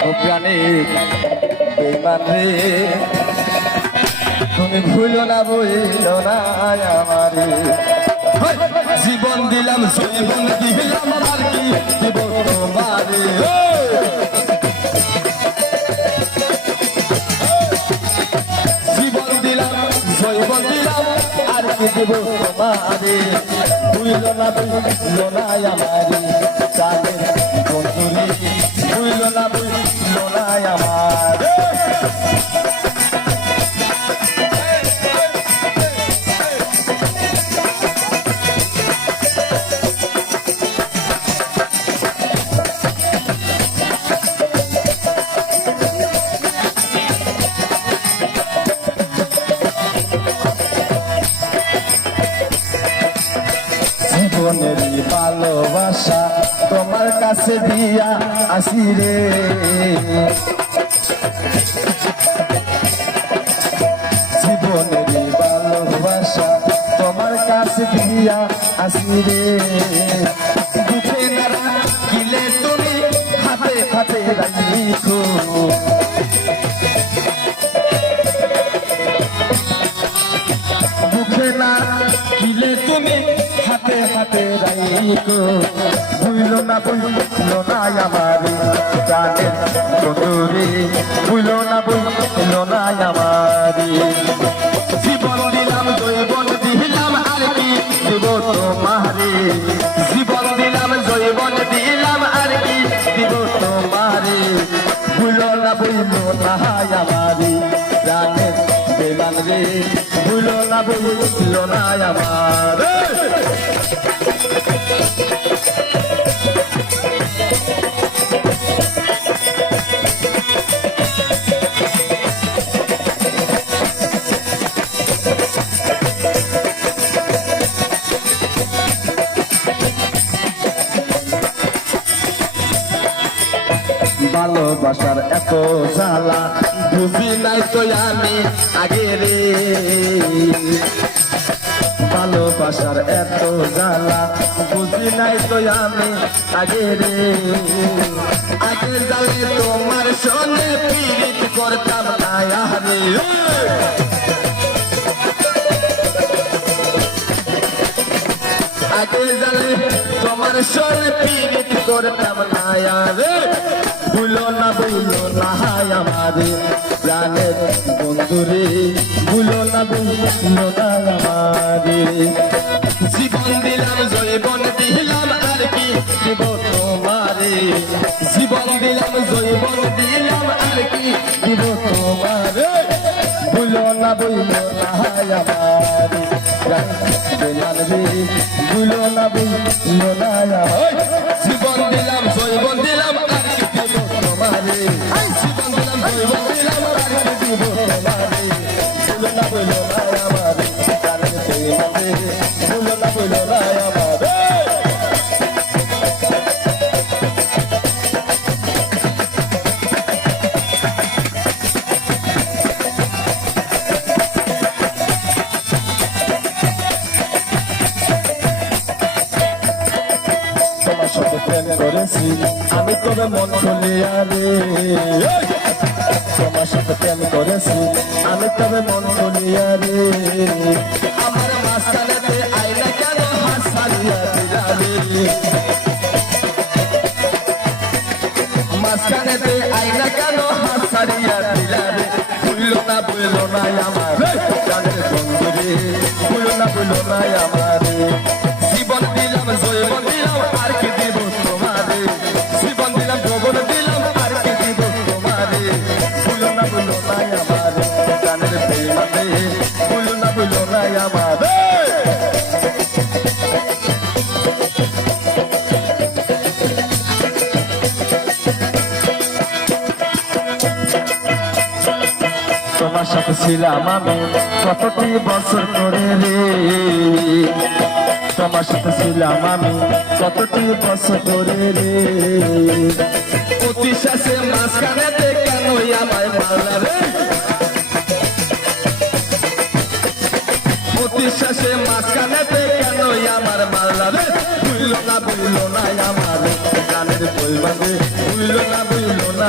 ও প্রাণে বেঈমান রে তুমি ভুলো না বইলো না আমারে জীবন দিলাম জীবন দিলাম আর কি দিব তোমারে জীবন দিলাম জীবন দিলাম আর কি দিব তোমারে ভুলো না আমারে জানে বন্ধুরে ভুলো না আমারে জীবনের ভালোবাসা তোমার কাছে দিয়া আসি রে জীবনের ভালোবাসা তোমার কাছে দিয়া আসি রে বুঝে না কিলে তুমি হাতে হাতে রাখো বুঝে না কিলে তুমি হাতে হাতে রাইকো ভুলো না আমারে জানের বন্ধুরে ভুলো না আমারে জীবন দিলাম জৈবন দিলাম আর কি দিব তোমারে জীবন দিলাম জৈবন দিলাম আর কি দিব তোমারে ভুলো না আমারে জানের বেমান রে ভুলো না আমারে ভালোবাসার এত জ্বালা বুঝি নাই তো আমি আগে রে ভালোবাসার এত জ্বালা বুঝি নাই তো আমি আগে রে আগে জালে তোমার সঙ্গে পীড়িত করতাম না রে আগে জালে তোমার সঙ্গে পীড়িত করতাম না রে ভুলো না আমারে প্রাণের বন্ধুরে ভুলো না আমারে জীবন দিলাম জৈবন দিলাম আর কি দিব তোমারে জীবন দিলাম জৈবন দিলাম আর কি দিব তোমারে ভুলো না আমারে ভুলো না জীবন দিলাম জৈবন দিলাম আর কি দিব তোমারে জীবন দিলাম জৈবন দিলাম আর কি দিব তোমারে ভুলো না আমারে জানের বেঈমান রে ভুলো না আমারে প্রেম করেছি আমি তবে মন খুলিয়া রে তোমার সাথে প্রেম করেছি আমি তবে মন খুলিয়া রে আমার মাঝখানেতে আইনা কেন হাত ছাড়িয়া দিলা রে মাঝখানেতে আইনা কেন হাত ছাড়িয়া দিলা রে ভুলো না আমার জানের বন্ধুরে ভুলো না আমারে জীবন দিলাম জৈবন দিলাম আর কি দিব তোমারে জীবন দিলাম যৌবন দিলাম আর কি দিব তোমারে ভুলো না আমারে জানের বেঈমান রে ভুলো না আমারে তোমার সাথে ছিলাম আমি কতটি বছর করে রে তোমার সাথে ছিলাম আমি কতটি বছর ধরে রে অতি শেষে মাঝখানেতে কেন আমায় মারলা রে অতি শেষে মাঝখানেতে কেন আমার মারলা রে ভুলো না আমার গানের বই বাঁধে ভুলো না